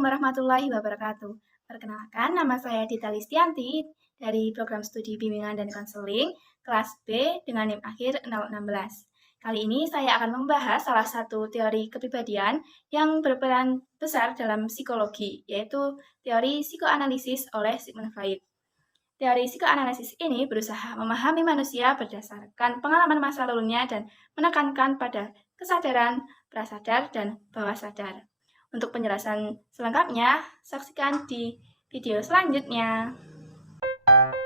Assalamualaikum warahmatullahi wabarakatuh. Perkenalkan, nama saya Dita Listianti dari Program Studi Bimbingan dan Konseling kelas B dengan NIM akhir 016. Kali ini saya akan membahas salah satu teori kepribadian yang berperan besar dalam psikologi, yaitu teori psikoanalisis oleh Sigmund Freud. Teori psikoanalisis ini berusaha memahami manusia berdasarkan pengalaman masa lalunya dan menekankan pada kesadaran, prasadar, dan bawah sadar. Untuk penjelasan selengkapnya, saksikan di video selanjutnya.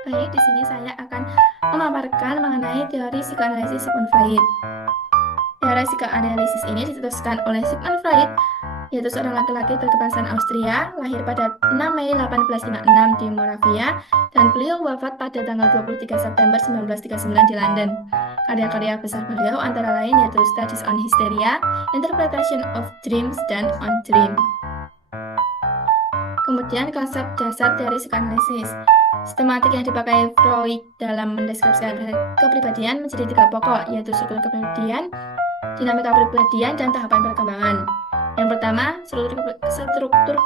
Baik, di sini saya akan memaparkan mengenai teori psikoanalisis Sigmund Freud. Teori psikoanalisis ini dicetuskan oleh Sigmund Freud, yaitu seorang laki-laki berkebangsaan Austria, lahir pada 6 Mei 1856 di Moravia, dan beliau wafat pada tanggal 23 September 1939 di London. Karya-karya besar beliau antara lain yaitu Studies on Hysteria, Interpretation of Dreams, dan On Dream. Kemudian konsep dasar teori psikoanalisis. Sistematik yang dipakai Freud dalam mendeskripsikan kepribadian menjadi 3 pokok, yaitu struktur kepribadian, dinamika kepribadian, dan tahapan perkembangan. Yang pertama, struktur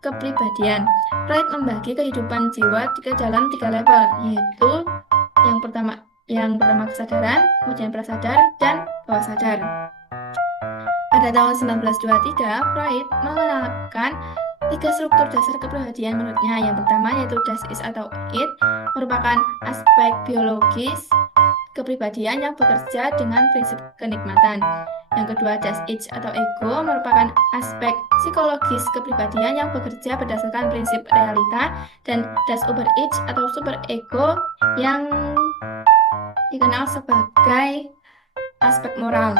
kepribadian. Freud membagi kehidupan jiwa ke dalam 3 level, yaitu yang pertama kesadaran, kemudian prasadar, dan bawah sadar. Pada tahun 1923, Freud mengenalkan 3 struktur dasar kepribadian menurutnya. Yang pertama yaitu Das Ich atau id, merupakan aspek biologis kepribadian yang bekerja dengan prinsip kenikmatan. Yang kedua, Das Ich atau ego, merupakan aspek psikologis kepribadian yang bekerja berdasarkan prinsip realita. Dan Das Über-Ich atau super ego yang dikenal sebagai aspek moral.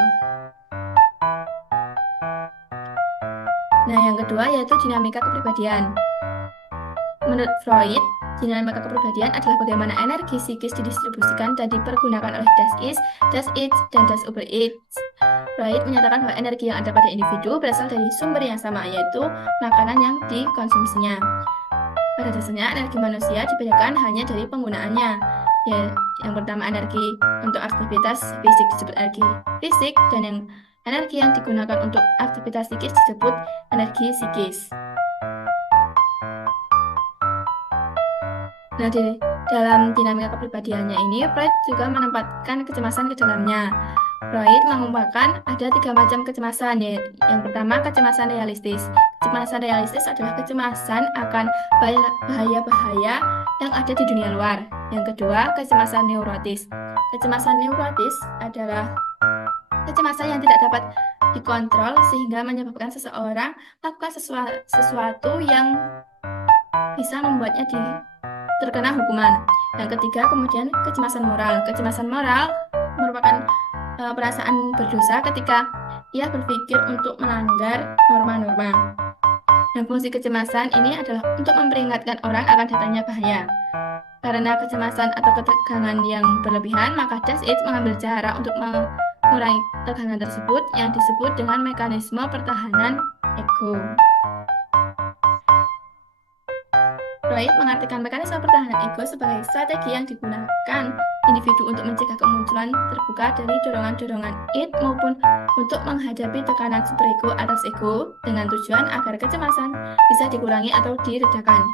Nah, yang kedua yaitu dinamika kepribadian. Menurut Freud, dinamika kepribadian adalah bagaimana energi psikis didistribusikan dan dipergunakan oleh Das Ich, dan Das Über-Ich. Freud menyatakan bahwa energi yang ada pada individu berasal dari sumber yang sama, yaitu makanan yang dikonsumsinya. Pada dasarnya, energi manusia dibedakan hanya dari penggunaannya. Yang pertama, energi untuk aktivitas fisik disebut energi fisik, dan yang energi yang digunakan untuk aktivitas psikis disebut energi psikis. Nah, di dalam dinamika kepribadiannya ini, Freud juga menempatkan kecemasan ke dalamnya. Freud mengumpulkan ada 3 macam kecemasan. Yang pertama, kecemasan realistis. Kecemasan realistis adalah kecemasan akan bahaya-bahaya yang ada di dunia luar. Yang kedua, kecemasan neurotis. Kecemasan neurotis adalah kecemasan yang tidak dapat dikontrol sehingga menyebabkan seseorang melakukan sesuatu yang bisa membuatnya terkena hukuman. Yang ketiga, kemudian kecemasan moral. Kecemasan moral merupakan perasaan berdosa ketika ia berpikir untuk melanggar norma-norma. Dan fungsi kecemasan ini adalah untuk memperingatkan orang akan datangnya bahaya. Karena kecemasan atau ketegangan yang berlebihan, maka Das Ich mengambil cara untuk mengurangi tegangan tersebut yang disebut dengan mekanisme pertahanan ego. Freud mengartikan mekanisme pertahanan ego sebagai strategi yang digunakan individu untuk mencegah kemunculan terbuka dari dorongan-dorongan id maupun untuk menghadapi tekanan superego atas ego dengan tujuan agar kecemasan bisa dikurangi atau diredakan.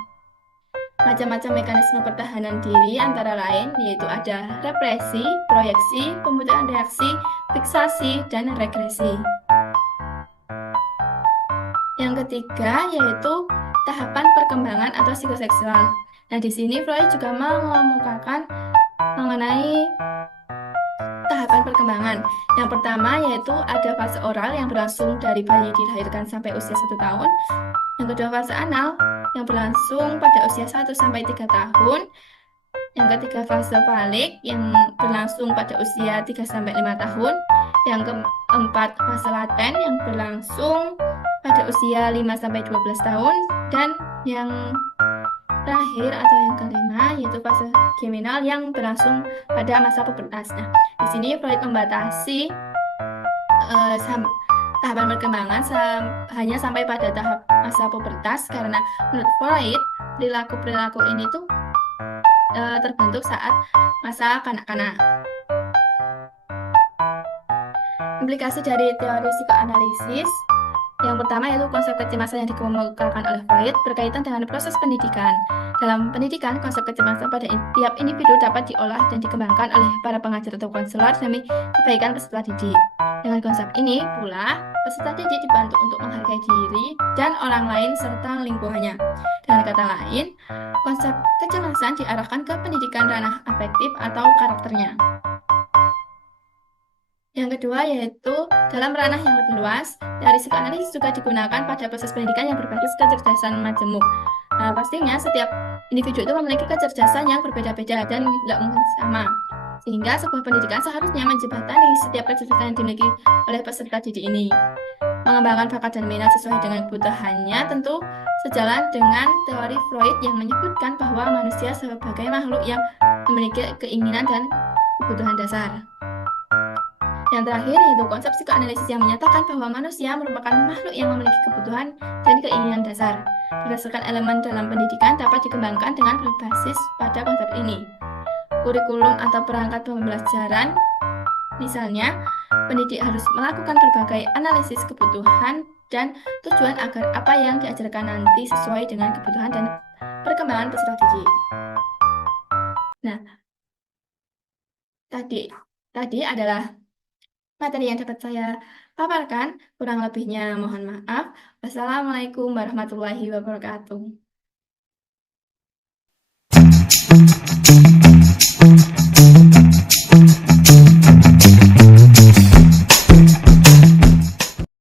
Macam-macam mekanisme pertahanan diri antara lain yaitu ada represi, proyeksi, pemutihan reaksi, fiksasi, dan regresi. Yang ketiga yaitu tahapan perkembangan atau psikoseksual. Nah, di sini Freud juga mengemukakan mengenai tahapan perkembangan. Yang pertama yaitu ada fase oral yang berlangsung dari bayi dilahirkan sampai usia 1 tahun. Yang kedua, fase anal yang berlangsung pada usia 1 sampai 3 tahun. Yang ketiga, fase falik yang berlangsung pada usia 3 sampai 5 tahun. Yang keempat, fase laten yang berlangsung pada usia 5 sampai 12 tahun. Dan yang terakhir atau yang kelima yaitu fase geminal yang berlangsung pada masa pubertas. Nah, di sini Freud membatasi tahapan perkembangan hanya sampai pada tahap masa pubertas karena menurut Freud perilaku-perilaku ini tuh terbentuk saat masa kanak-kanak. Implikasi dari teori psikoanalisis Yang pertama yaitu konsep kecemasan yang dikemukakan oleh Freud berkaitan dengan proses pendidikan. Dalam pendidikan, konsep kecemasan pada tiap individu dapat diolah dan dikembangkan oleh para pengajar atau konselor demi kebaikan peserta didik. Dengan konsep ini pula, peserta didik dibantu untuk menghargai diri dan orang lain serta lingkungannya. Dengan kata lain, konsep kecemasan diarahkan ke pendidikan ranah afektif atau karakternya. Yang kedua yaitu dalam ranah yang lebih luas, teori psikoanalisis juga digunakan pada proses pendidikan yang berbasis kecerdasan majemuk. Nah, pastinya setiap individu itu memiliki kecerdasan yang berbeda-beda dan tidak mungkin sama. Sehingga sebuah pendidikan seharusnya menjembatani setiap kecerdasan yang dimiliki oleh peserta didik ini. Mengembangkan bakat dan minat sesuai dengan kebutuhannya tentu sejalan dengan teori Freud yang menyebutkan bahwa manusia sebagai makhluk yang memiliki keinginan dan kebutuhan dasar. Yang terakhir yaitu konsep psikoanalisis yang menyatakan bahwa manusia merupakan makhluk yang memiliki kebutuhan dan keinginan dasar. Berdasarkan elemen dalam pendidikan dapat dikembangkan dengan berbasis pada konsep ini. Kurikulum atau perangkat pembelajaran, misalnya, pendidik harus melakukan berbagai analisis kebutuhan dan tujuan agar apa yang diajarkan nanti sesuai dengan kebutuhan dan perkembangan peserta didik. Nah, tadi adalah materi yang dapat saya paparkan, kurang lebihnya mohon maaf. Wassalamualaikum warahmatullahi wabarakatuh.